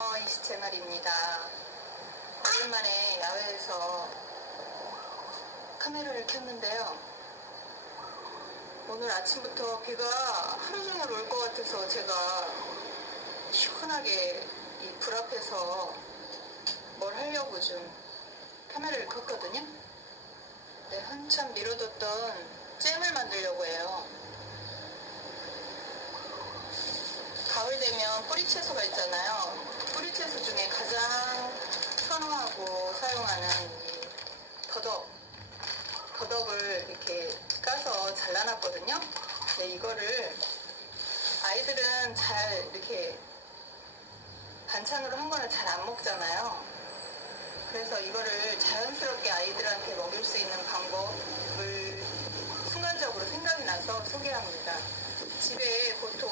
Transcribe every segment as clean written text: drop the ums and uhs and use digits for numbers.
이시 채널입니다. 오랜만에 야외에서 카메라를 켰는데요. 오늘 아침부터 비가 하루 종일 올 것 같아서 제가 시원하게 이 불 앞에서 뭘 하려고 좀 카메라를 켰거든요. 네, 한참 미뤄뒀던 잼을 만들려고 해요. 가을 되면 뿌리채소가 있잖아요. 뿌리채소 중에 가장 선호하고 사용하는 이 더덕을 이렇게 까서 잘라놨거든요. 네, 이거를 아이들은 잘 이렇게 반찬으로 한 거는 잘 안 먹잖아요. 그래서 이거를 자연스럽게 아이들한테 먹일 수 있는 방법을 순간적으로 생각이 나서 소개합니다. 집에 보통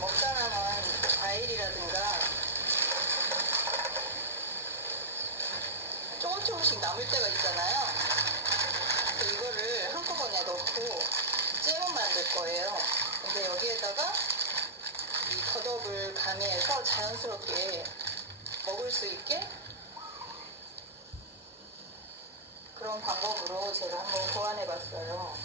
먹다 남은 과일이라든가 조금씩 남을 때가 있잖아요. 이거를 한꺼번에 넣고 잼을 만들 거예요. 근데 여기에다가 이 더덕을 가미해서 자연스럽게 먹을 수 있게 그런 방법으로 제가 한번 고안해 봤어요.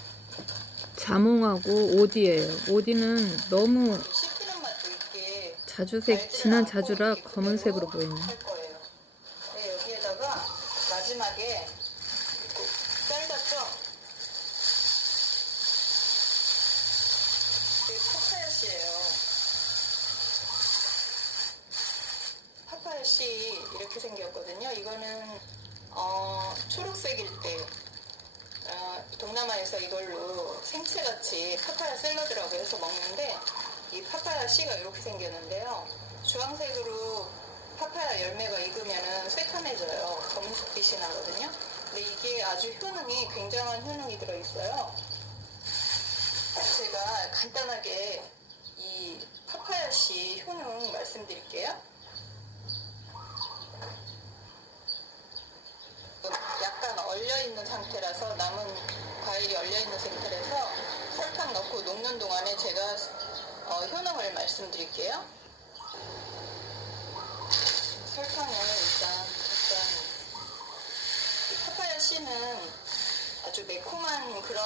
자몽하고 오디예요. 오디는 너무 씹히는 맛도 있게 자주색, 진한 자주라 검은색으로 보이네. 할 거예요. 네, 여기에다가 마지막에 쌀다죠? 이게 파파야씨예요. 파파야씨 이렇게 생겼거든요. 이거는 초록색일 때 동남아에서 이걸로 생채같이 파파야 샐러드라고 해서 먹는데 이 파파야 씨가 이렇게 생겼는데요. 주황색으로 파파야 열매가 익으면 새카매져요. 검은빛이 나거든요. 근데 이게 아주 효능이 굉장한 효능이 들어있어요. 제가 간단하게 이 파파야 씨 효능 말씀드릴게요. 약간 얼려있는 상태라서 남은 과일이 얼려있는 상태라서 설탕 넣고 녹는 동안에 제가 효능을 말씀드릴게요. 설탕을 일단 파파야 씨는 아주 매콤한 그런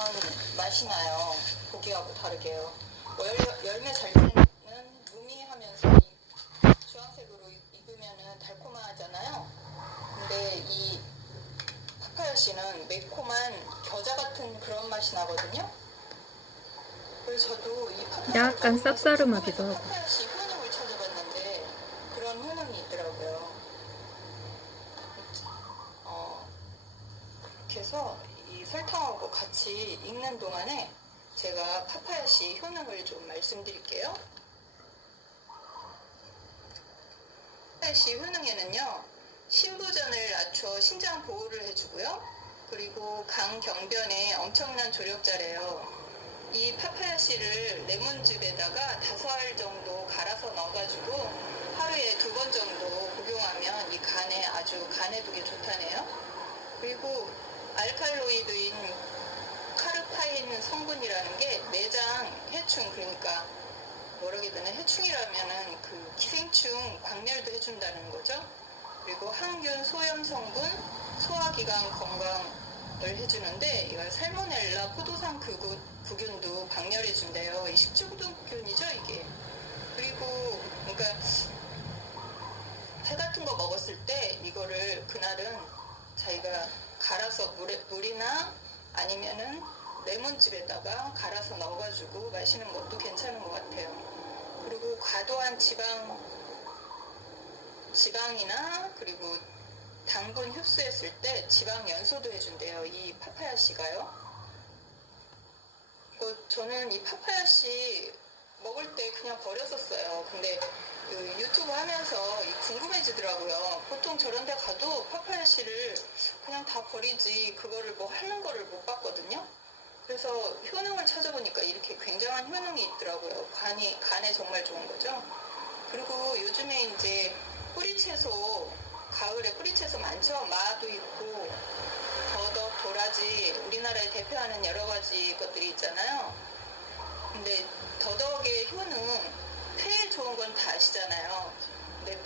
맛이 나요. 고기하고 다르게요. 열매 자체는 무미하면서 주황색으로 익으면 달콤하잖아요. 근데 이 파파야 씨는 매콤한 겨자 같은 그런 맛이 나거든요. 그래서 저도 이 파파야 약간 쌉싸름하기도 하고. 파파야 씨 효능을 찾아봤는데 그런 효능이 있더라고요. 이렇게 해서 이 설탕하고 같이 익는 동안에 제가 파파야 씨 효능을 좀 말씀드릴게요. 파파야 씨 효능에는요, 신부전을 낮춰 신장 보호를 해주고요. 그리고 강경변에 엄청난 조력자래요. 이 파파야 씨를 레몬즙에다가 5알 정도 갈아서 넣어가지고 하루에 2번 정도 복용하면 이 간에 되게 좋다네요. 그리고 알칼로이드인 카르파인 성분이라는 게 내장 해충, 그러니까 뭐라게 되나 해충이라면은 그 기생충 박멸도 해준다는 거죠. 그리고 항균 소염 성분, 소화기관 건강을 해주는데 이건 살모넬라 포도상 구균도 박멸해준대요. 이 식중독균이죠 이게. 그리고 그러니까 회 같은 거 먹었을 때 이거를 그날은 자기가 갈아서 물이나 아니면은 레몬즙에다가 갈아서 넣어가지고 마시는 것도 괜찮은 것 같아요. 그리고 과도한 지방이나 그리고 당분 흡수했을 때 지방 연소도 해준대요. 이 파파야 씨가요. 저는 이 파파야 씨 먹을 때 그냥 버렸었어요. 근데 그 유튜브 하면서 궁금해지더라고요. 보통 저런 데 가도 파파야 씨를 그냥 다 버리지 그거를 뭐 하는 거를 못 봤거든요. 그래서 효능을 찾아보니까 이렇게 굉장한 효능이 있더라고요. 간에 정말 좋은 거죠. 그리고 요즘에 이제 뿌리채소, 가을에 뿌리채소 많죠. 마도 있고 더덕, 도라지, 우리나라에 대표하는 여러 가지 것들이 있잖아요. 근데 더덕의 효는 폐에 좋은 건 다 아시잖아요. 근데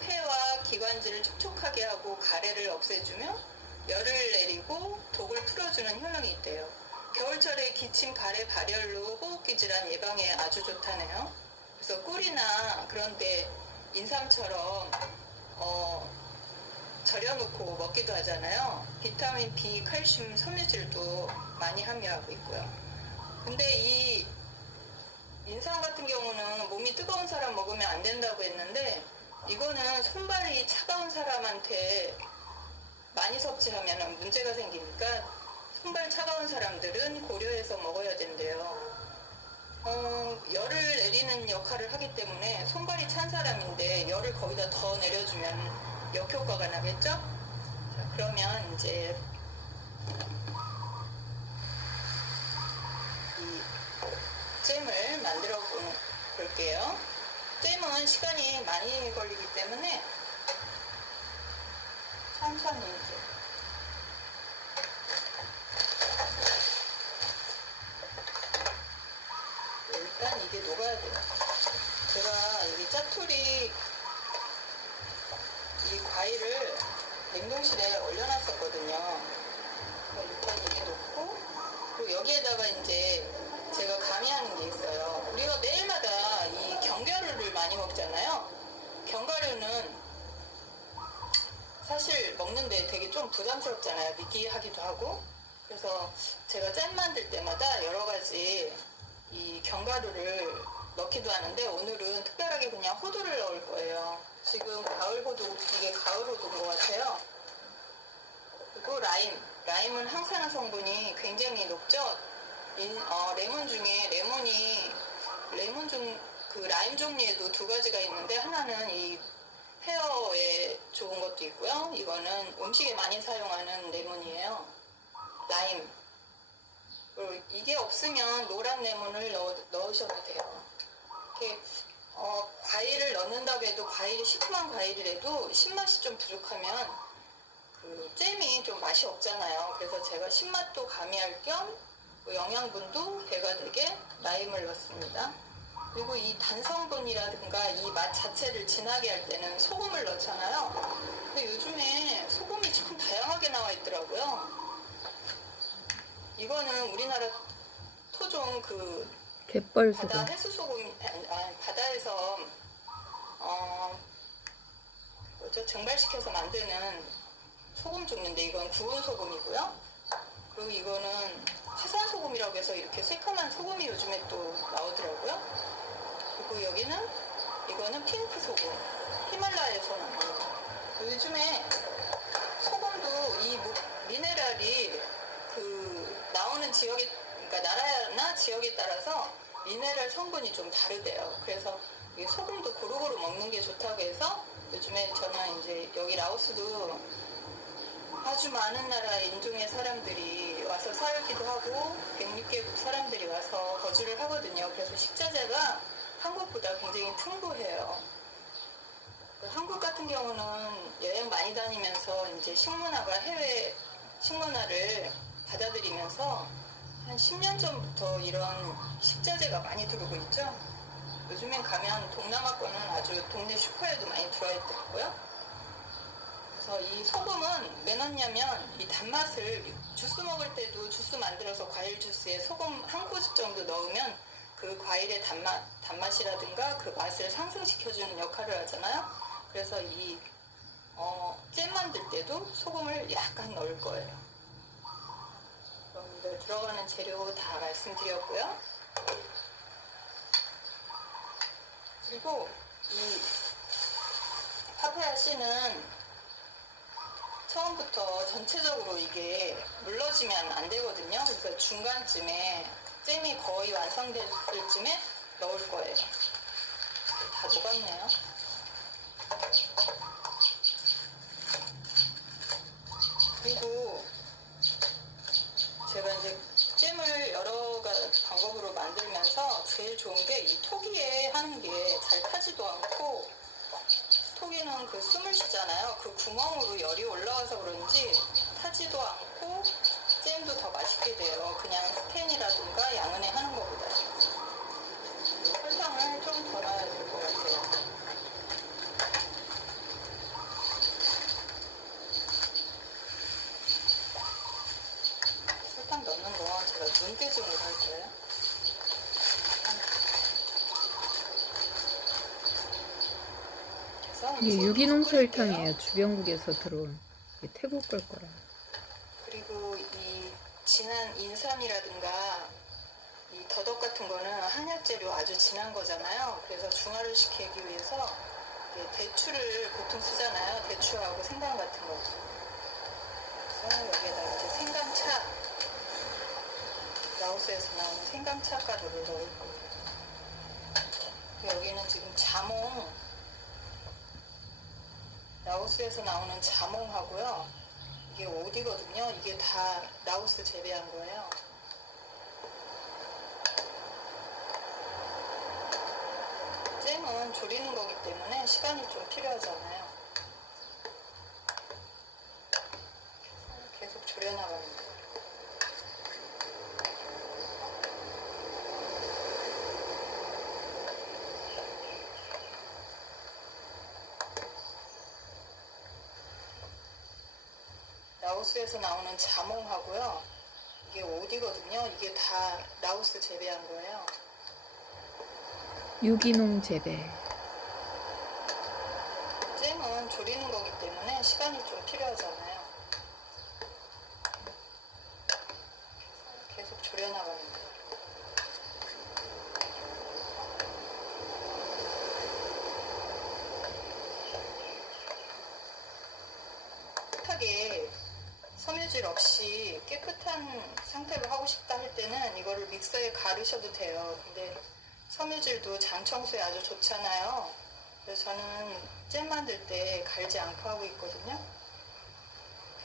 폐와 기관지를 촉촉하게 하고 가래를 없애주며 열을 내리고 독을 풀어주는 효능이 있대요. 겨울철에 기침, 가래 발열로 호흡기 질환 예방에 아주 좋다네요. 그래서 꿀이나 그런데 인삼처럼 절여놓고 먹기도 하잖아요. 비타민 B, 칼슘, 섬유질도 많이 함유하고 있고요. 근데 이 인삼 같은 경우는 몸이 뜨거운 사람 먹으면 안 된다고 했는데 이거는 손발이 차가운 사람한테 많이 섭취하면 문제가 생기니까 손발 차가운 사람들은 고려해서 먹어야 된대요. 열을 내리는 역할을 하기 때문에 손발이 찬 사람인데 열을 거기다 더 내려주면 역효과가 나겠죠? 자, 그러면 이제 이 잼을 만들어 볼게요. 잼은 시간이 많이 걸리기 때문에 천천히 이제 일단 이게 녹아야 돼요. 제가 여기 짜투리 이 과일을 냉동실에 얼려놨었거든요. 일단 이게 녹고, 그리고 여기에다가 이제 제가 가미하는 게 있어요. 우리가 매일마다 이 견과류를 많이 먹잖아요. 견과류는 사실 먹는데 되게 좀 부담스럽잖아요. 느끼하기도 하고. 그래서 제가 잼 만들 때마다 여러 가지 이 견과류를 넣기도 하는데 오늘은 특별하게 그냥 호두를 넣을 거예요. 지금 가을 호두, 이게 가을 호두인 것 같아요. 그리고 라임은 항산화 성분이 굉장히 높죠. 레몬 중에 그 라임 종류에도 두 가지가 있는데 하나는 이 헤어에 좋은 것도 있고요. 이거는 음식에 많이 사용하는 레몬이에요. 라임. 그리고 이게 없으면 노란 레몬을 넣으셔도 돼요. 이렇게 과일을 넣는다고 해도 과일이 시큼한 과일이라도 신맛이 좀 부족하면 그 잼이 좀 맛이 없잖아요. 그래서 제가 신맛도 가미할 겸 영양분도 배가 되게 라임을 넣습니다. 그리고 이 단성분이라든가 이 맛 자체를 진하게 할 때는 소금을 넣잖아요. 근데 요즘에 소금이 참 다양하게 나와 있더라고요. 이거는 우리나라 토종 그 갯벌 바다 소금. 해수 소금, 바다에서 증발시켜서 만드는 소금 종류인데 이건 구운 소금이고요. 그리고 이거는 화산 소금이라고 해서 이렇게 새까만 소금이 요즘에 또 나오더라고요. 그리고 이거는 핑크 소금, 히말라야에서 나온 거. 요즘에 소금도 이 미네랄이 그 나오는 지역에, 그러니까 나라나 지역에 따라서 미네랄 성분이 좀 다르대요. 그래서 이 소금도 고루고루 먹는 게 좋다고 해서 요즘에 저는 이제 여기 라오스도 아주 많은 나라 인종의 사람들이 와서 살기도 하고 106개국 사람들이 와서 거주를 하거든요. 그래서 식자재가 한국보다 굉장히 풍부해요. 한국 같은 경우는 여행 많이 다니면서 이제 식문화가 해외 식문화를 받아들이면서 한 10년 전부터 이런 식자재가 많이 들어오고 있죠. 요즘엔 가면 동남아권은 아주 동네 슈퍼에도 많이 들어있더라고요. 그래서 이 소금은 왜 넣냐면 이 단맛을 주스 먹을 때도 주스 만들어서 과일 주스에 소금 한 꼬집 정도 넣으면 그 과일의 단맛이라든가 그 맛을 상승시켜주는 역할을 하잖아요. 그래서 이 잼 만들 때도 소금을 약간 넣을 거예요. 여러분들 들어가는 재료 다 말씀드렸고요. 그리고 이 파파야 씨는 처음부터 전체적으로 이게 물러지면 안 되거든요. 그래서 중간쯤에 잼이 거의 완성됐을 쯤에 넣을 거예요. 다 녹았네요. 그리고 제가 이제 잼을 여러 가지 방법으로 만들면서 제일 좋은 게 이 토기에 하는 게 잘 타지도 않고, 토기는 그 숨을 쉬잖아요. 그 구멍으로 열이 올라와서 그런지 타지도 않고 잼도 더 맛있게 돼요. 그냥 스텐이라든가 양은에 하는 것보다. 이게 이걸 유기농 끓일게요. 설탕이에요. 주변국에서 들어온. 이게 태국 걸 거라. 그리고 이 진한 인삼이라든가 이 더덕 같은 거는 한약 재료 아주 진한 거잖아요. 그래서 중화를 시키기 위해서 대추를 보통 쓰잖아요. 대추하고 생강 같은 거. 그래서 여기에다가 이제 생강차, 라오스에서 나오는 생강차 가루를 넣을 거예요. 여기는 지금 자몽, 라오스에서 나오는 자몽하고요. 이게 오디거든요. 이게 다 라오스 재배한 거예요. 잼은 졸이는 거기 때문에 시간이 좀 필요하잖아요. 계속 졸여나가는 거예요. 라오스에서 나오는 자몽하고요. 이게 오디거든요. 이게 다 라오스 재배한 거예요. 유기농 재배. 잼은 졸이는 거기 때문에 시간이 좀 필요하잖아요. 계속 졸여나가는 거예요. 깨끗하게 섬유질 없이 깨끗한 상태로 하고 싶다 할 때는 이거를 믹서에 가르셔도 돼요. 근데 섬유질도 장 청소에 아주 좋잖아요. 그래서 저는 잼 만들 때 갈지 않고 하고 있거든요.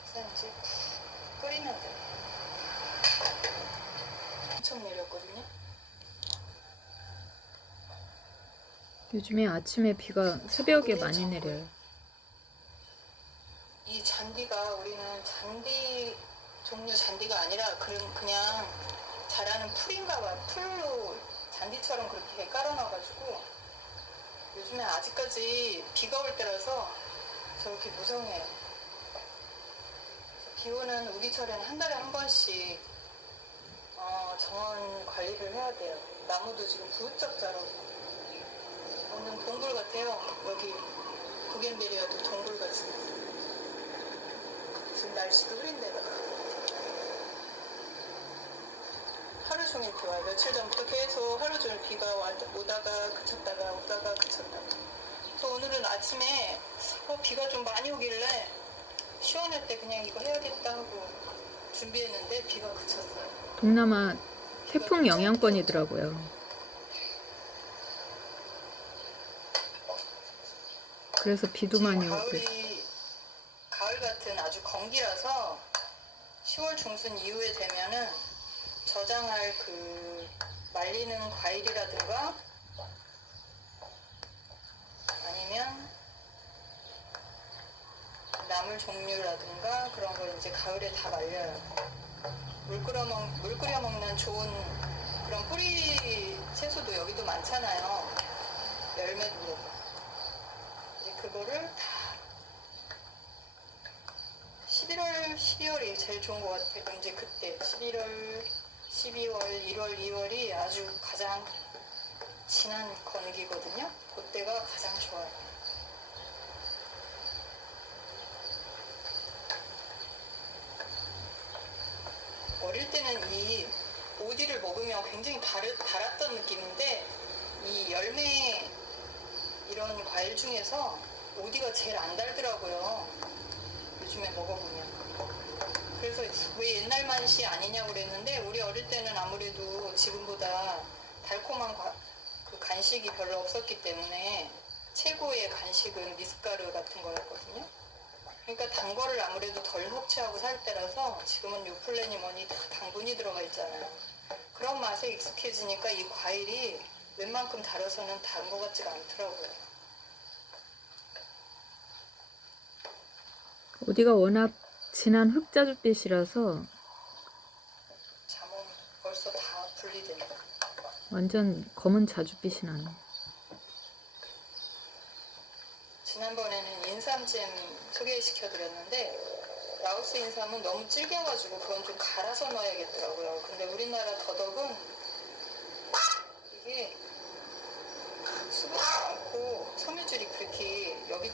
그래서 이제 푹 끓이면 돼요. 엄청 내렸거든요. 요즘에 아침에 비가 새벽에 많이 내려요. 이 잔디가 우리는 잔디 종류 잔디가 아니라 그냥 자라는 풀인가 봐. 풀로 잔디처럼 그렇게 깔아놔가지고 요즘에 아직까지 비가 올 때라서 저렇게 무성해요. 비 오는 우기철에는 한 달에 한 번씩 정원 관리를 해야 돼요. 나무도 지금 부쩍 자라고 완전 동굴 같아요. 여기 구겐베리아도 동굴같이 생겼어요. 지금 날씨도 흐린데다가 하루 종일 비 와요. 며칠 전부터 계속 하루 종일 비가 오다가 그쳤다가 오다가 그쳤다가. 그래서 오늘은 아침에 비가 좀 많이 오길래 시원할 때 그냥 이거 해야겠다 하고 준비했는데 비가 그쳤어요. 동남아 태풍 영향권이더라고요. 그래서 비도 많이 오고. 가을 같은 아주 건기라서 10월 중순 이후에 되면은 저장할 그 말리는 과일이라든가 아니면 나물 종류라든가 그런 걸 이제 가을에 다 말려요. 물 끓여 먹는 좋은 그런 뿌리 채소도 여기도 많잖아요. 열매도. 이제 그거를 다 11월, 12월이 제일 좋은 것 같아요. 이제 그때 11월, 12월, 1월, 2월이 아주 가장 진한 건기거든요. 그때가 가장 좋아요. 어릴 때는 이 오디를 먹으면 굉장히 달았던 느낌인데 이 열매 이런 과일 중에서 오디가 제일 안 달더라고요. 요즘에 먹어보면. 그래서 왜 옛날 맛이 아니냐고 그랬는데 우리 어릴 때는 아무래도 지금보다 달콤한 그 간식이 별로 없었기 때문에 최고의 간식은 미숫가루 같은 거였거든요. 그러니까 단 거를 아무래도 덜 섭취하고 살 때라서 지금은 요플레니 뭐니 다 당분이 들어가 있잖아요. 그런 맛에 익숙해지니까 이 과일이 웬만큼 달아서는 단 거 같지가 않더라고요. 어디가 워낙 진한 흑자줏빛이라서 자몽 벌써 다 분리되네. 완전 검은 자줏빛이 나네. 지난번에는 인삼잼 소개시켜드렸는데 라오스 인삼은 너무 질겨가지고 그건 좀 갈아서 넣어야겠더라고요. 근데 우리나라 더덕은 이게 수분이 많고 섬유질이 그렇게 여기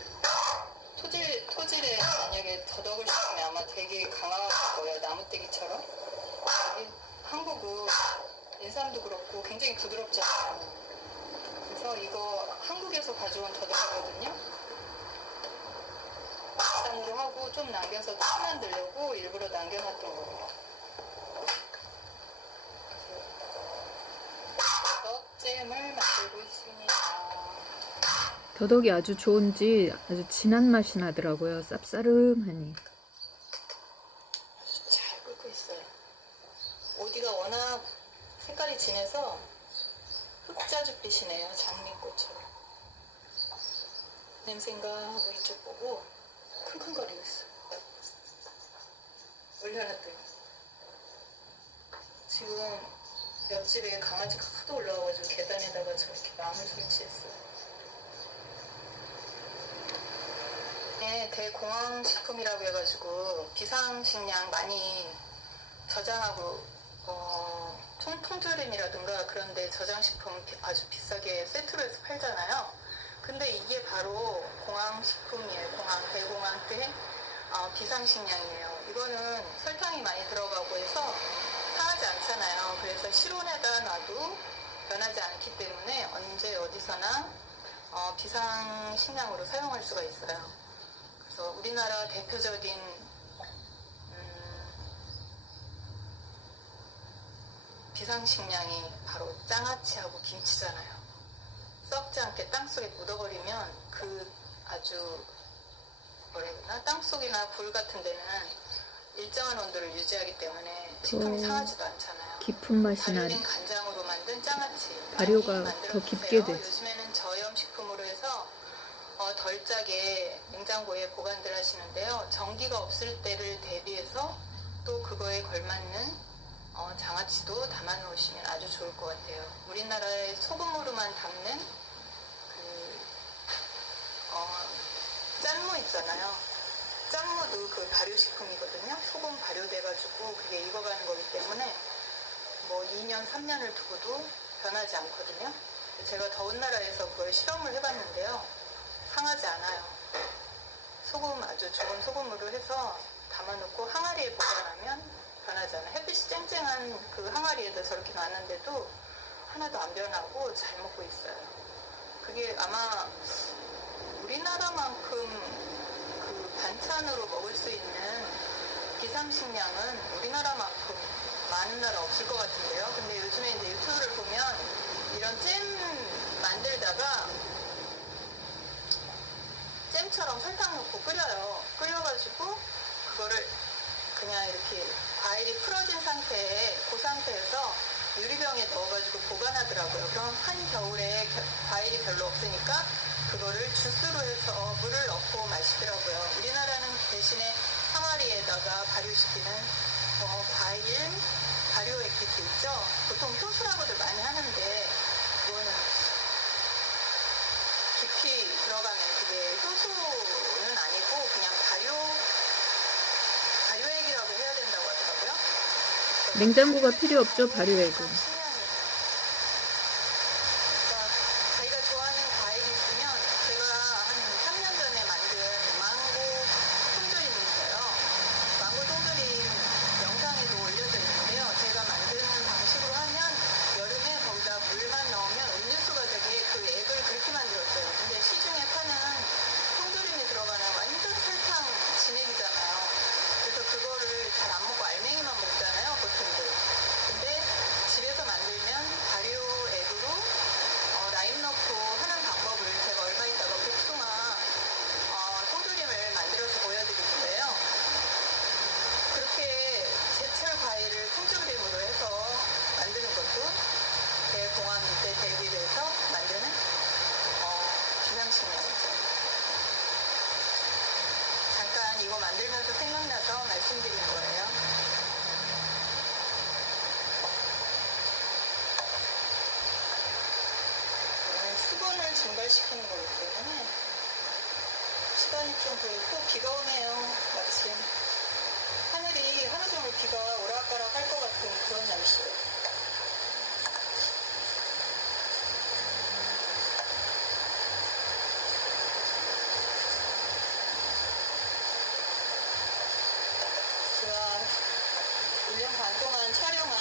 인삼도 그렇고 굉장히 부드럽잖아요. 그래서 이거 한국에서 가져온 더덕이거든요. 쌈으로 하고 좀 남겨서 찜 만들려고 일부러 남겨놨던 거예요. 더덕잼을 만들고 있습니다. 더덕이 아주 좋은지 아주 진한 맛이 나더라고요. 쌉싸름하니. 아주 잘 끓고 있어요. 어디가 워낙 색깔이 진해서 흑자주빛이네요. 장미꽃처럼. 냄새인가 하고 이쪽 보고 킁킁거리고 있어요. 올려놨더니 지금 옆집에 강아지가 하도 올라와가지고 계단에다가 저렇게 나물 설치했어요. 네, 대공황식품이라고 해가지고 비상식량 많이 저장하고 통조림이라든가 그런데 저장식품 아주 비싸게 세트로 해서 팔잖아요. 근데 이게 바로 공황식품이에요. 대공황 때 비상식량이에요. 이거는 설탕이 많이 들어가고 해서 상하지 않잖아요. 그래서 실온에다 놔도 변하지 않기 때문에 언제 어디서나 비상식량으로 사용할 수가 있어요. 그래서 우리나라 대표적인 비상식량이 바로 장아찌하고 김치잖아요. 썩지 않게 땅속에 묻어버리면 그 아주 땅속이나 불 같은 데는 일정한 온도를 유지하기 때문에 식품이 상하지도 않잖아요. 깊은 맛이 나. 발효된 간장으로 만든 장아찌 발효가 많이 만들어 더 깊게 드세요. 돼. 요즘에는 저염식품으로 해서 덜 짜게 냉장고에 보관들 하시는데요. 전기가 없을 때를 대비해서 또 그거에 걸맞는 장아찌도 담아 놓으시면 아주 좋을 것 같아요. 우리나라의 소금으로만 담는 짠무 있잖아요. 짠무도 그 발효식품이거든요. 소금 발효돼가지고 그게 익어가는 거기 때문에 뭐 2년, 3년을 두고도 변하지 않거든요. 제가 더운 나라에서 그걸 실험을 해봤는데요. 상하지 않아요. 소금 아주 좋은 소금으로 해서 담아놓고 항아리에 보관하면 변하지 않아요. 햇빛이 쨍쨍한 그 항아리에다 저렇게 놨는데도 하나도 안 변하고 잘 먹고 있어요. 그게 아마 우리나라만큼 그 반찬으로 먹을 수 있는 비상식량은 우리나라만큼 많은 나라 없을 것 같은데요. 근데 요즘에 이제 유튜브를 보면 이런 잼 만들다가 잼처럼 설탕 넣고 끓여요. 끓여가지고 그거를 그냥 이렇게 과일이 풀어진 상태에 그 상태에서 유리병에 넣어가지고 보관하더라고요. 그럼 한겨울에 과일이 별로 없으니까 그거를 주스로 해서 물을 넣고 마시더라고요. 우리나라는 대신에 항아리에다가 발효시키는 과일 발효 액기스 있죠. 보통 효소라고들 많이 하는데 그거는 깊이 들어가면 그게 효소는 아니고 그냥 발효액이라고 해야 된다고 하더라고요. 냉장고가 필요 없죠, 발효액은. 그러니까 자기가 좋아하는 과일이 있으면 제가 한 3년 전에 만든 망고 통조림이 있어요. 망고 통조림 영상에도 올려져 있는데요. 제가 만드는 방식으로 하면 여름에 거기다 물만 넣으면 음료수가 되게 그 액을 그렇게 만들었어요. 근데 시중에 파는 통조림에 들어가는 완전 설탕 진액이잖아요. 그래서 그거를 잘 안 먹고 알맹이만 먹잖아요, 보통들. 근데 집에서 만들면 발효액으로 라임 넣고 하는 방법을 제가 얼마 있다가 복숭아 통조림을 만들어서 보여드릴 거예요. 그렇게 제철 과일을 통조림으로 해서 만드는 것도 대공황 때 대비를 해서 만드는 비상식량이죠. 잠깐 이거 만들면서 생각나서 말씀드리는 거예요. 수분을 증발시키는 거기 때문에 시간이 좀 걸리고 비가 오네요. 마침 하늘이 하루 종일 비가 오락가락 할 것 같은 그런 날씨예요. 제가 1년 반 동안 촬영한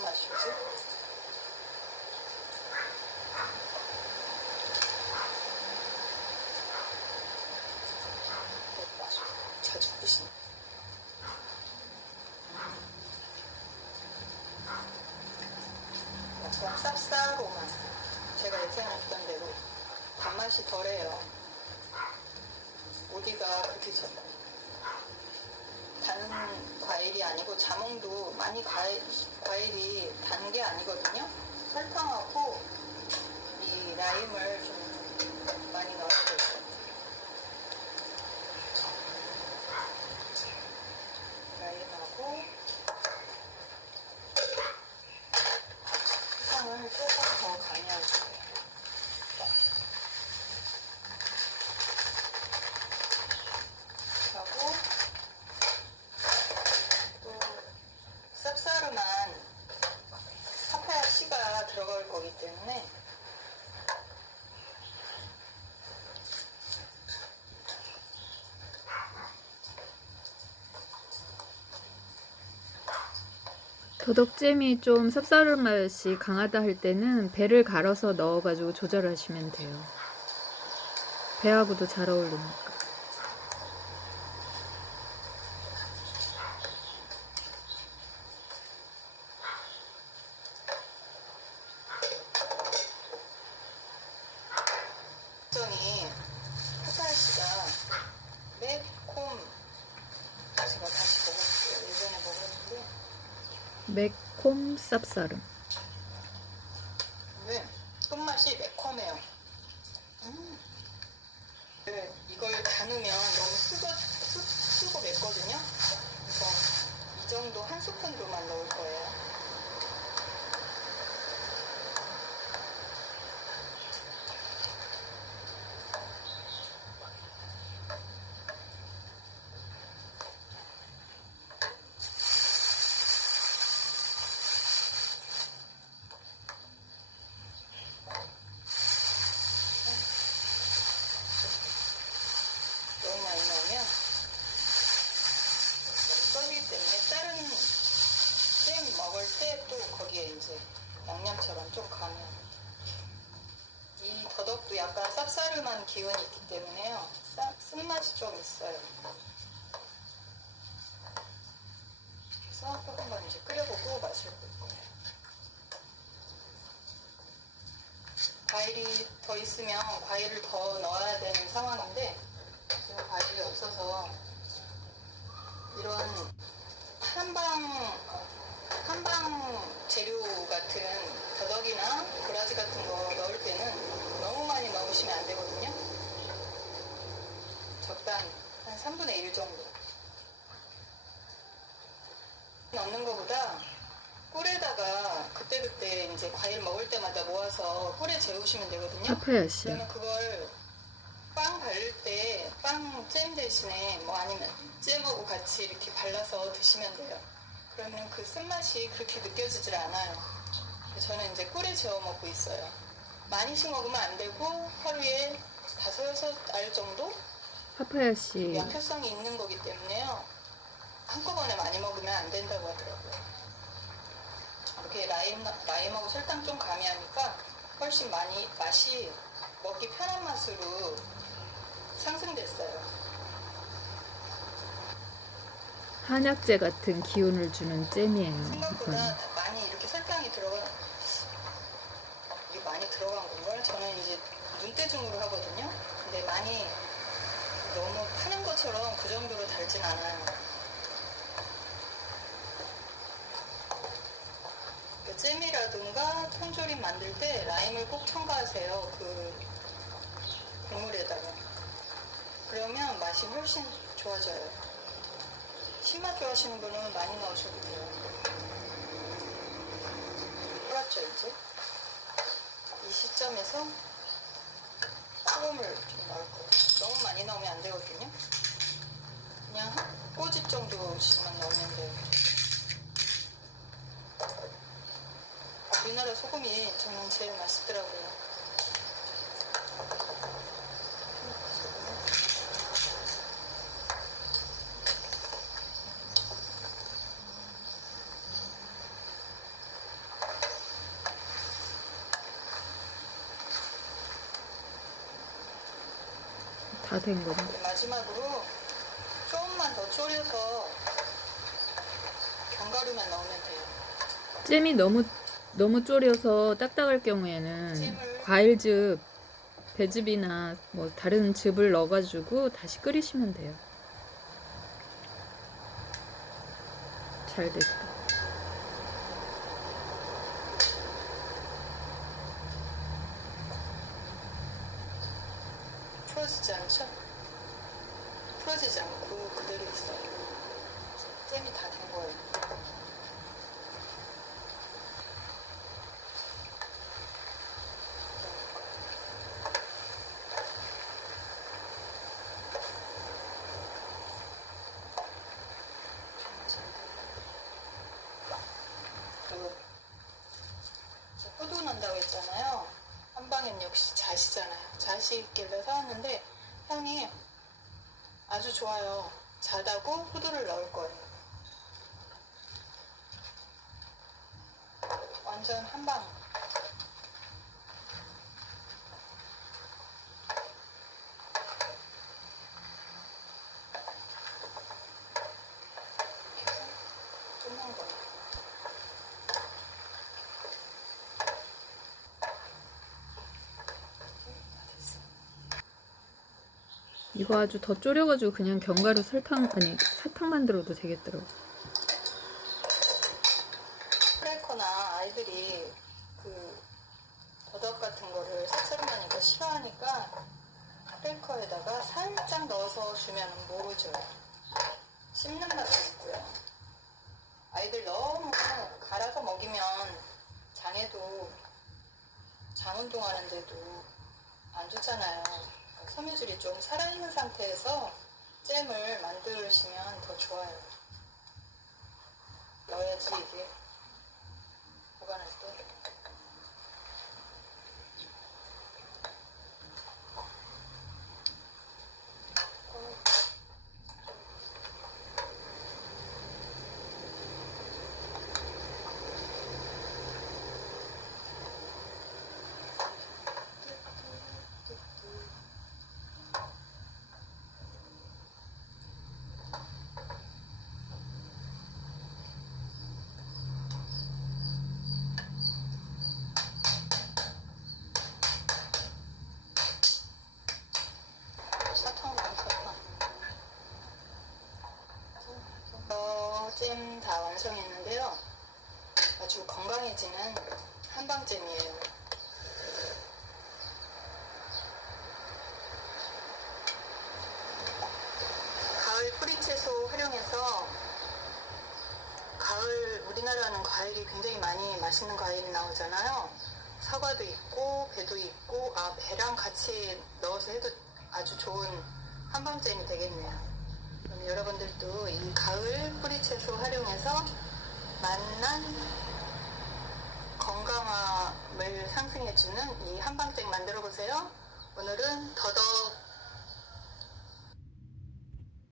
어떤 맛이지? 맛이 자주 드시네. 약간 쌉싸로만 제가 예상했던 대로 단맛이 덜해요. 오디가 그렇게 단 과일이 아니고 자몽도 많이 과일이 단 게 아니거든요. 설탕하고 이 라임을 좀 많이 넣어야 될 것 같아요. 라임하고 설탕을 조금 더 강해야죠. 하고 또 쌉싸름한 파파야 씨가 들어갈 거기 때문에 더덕잼이 좀 쌉싸름 맛이 강하다 할 때는 배를 갈아서 넣어가지고 조절하시면 돼요. 배하고도 잘 어울리니까. 완전히 파파야 씨가 매콤. 제가 다시 먹어볼게요. 예전에 먹었는데 매콤 쌉싸름. 근데 손맛이 매콤해요. 네, 이걸 가누면 너무 쓰고 맵거든요. 그래서 이 정도 한 스푼도만 넣을 거예요. 너무 많이 넣으면 너무 썰기 때문에 다른 잼 먹을 때 또 거기에 이제 양념처럼 좀 가면 이 더덕도 약간 쌉싸름한 기운이 있기 때문에요. 쓴맛이 좀 있어요. 그래서 조금만 이제 끓여보고 맛을 볼 거예요. 과일이 더 있으면 과일을 더 넣어야 되는 상황인데 지금 과일이 없어서 이런 한방 재료 같은 더덕이나 도라지 같은 거 넣을 때는 너무 많이 넣으시면 안 되거든요. 적당히 한 3분의 1 정도 넣는 것보다 꿀에다가 그때그때 이제 과일 먹을 때마다 모아서 꿀에 재우시면 되거든요. 파파야 씨. 그러면 그걸 빵 바를 때 빵 잼 대신에 뭐 아니면 잼하고 같이 이렇게 발라서 드시면 돼요. 그러면 그 쓴맛이 그렇게 느껴지질 않아요. 저는 이제 꿀에 재워 먹고 있어요. 많이씩 먹으면 안 되고 하루에 5, 6알 정도? 파파야 씨. 약효성이 있는 거기 때문에요. 한꺼번에 많이 먹으면 안 된다고 하더라고요. 이렇게 라임하고 설탕 좀 가미하니까 훨씬 맛이 먹기 편한 맛으로 상승됐어요. 한약재 같은 기운을 주는 잼이에요. 생각보다 이거는. 많이 이렇게 설탕이 이게 많이 들어간 건가요? 저는 이제 눈대중으로 하거든요. 근데 많이 너무 파는 것처럼 그 정도로 달진 않아요. 그 잼이라든가 통조림 만들 때 라임을 꼭 첨가하세요. 그 국물에다가. 그러면 맛이 훨씬 좋아져요. 신맛 좋아하시는 분은 많이 넣으셔도 돼요. 그렇죠, 이제. 이 시점에서 소금을 좀 넣을 거예요. 너무 많이 넣으면 안 되거든요. 그냥 한 꼬집 정도씩만 넣으면 돼요. 우리나라 소금이 저는 제일 맛있더라고요. 다 된 겁니다. 마지막으로 조금만 더 졸여서 견과류만 넣으면 돼요. 잼이 너무 졸여서 딱딱할 경우에는 잼을 과일즙, 배즙이나 뭐 다른 즙을 넣어가지고 다시 끓이시면 돼요. 잘 됐다. 풀어지지 않죠? 풀어지지 않고 그대로 있어요. 잼이 다 된 거예요. 호두 넣는다고 했잖아요. 한방엔 역시 잣이잖아요. 잣이 있길래 사왔는데 향이 아주 좋아요. 잣하고 호두를 넣을 거예요. 완전 한방. 끝난 거예요. 이거 아주 더 졸여가지고 그냥 견과류 설탕 아니 사탕 만들어도 되겠더라고. 크래커나 아이들이 그 더덕 같은 거를 쌉싸름하니까 싫어하니까 크래커에다가 살짝 넣어서 주면 모르죠. 씹는 맛도 있고요. 아이들 너무 갈아서 먹이면 장에도 장 운동하는데도 안 좋잖아요. 섬유질이 좀 살아있는 상태에서 잼을 만드시면 더 좋아요. 넣어야지 이게 보관할 때. 사탕 많다. 잼 다 완성했는데요. 아주 건강해지는 한방잼이에요. 가을 뿌리채소 활용해서 가을 우리나라는 과일이 굉장히 많이 맛있는 과일이 나오잖아요. 사과도 있고 배도 있고 배랑 같이 넣어서 해도 아주 좋은 한방잼이 되겠네요. 그럼 여러분들도 이 가을 뿌리채소 활용해서 맛난 건강함을 상승해주는 이 한방잼 만들어 보세요. 오늘은 더덕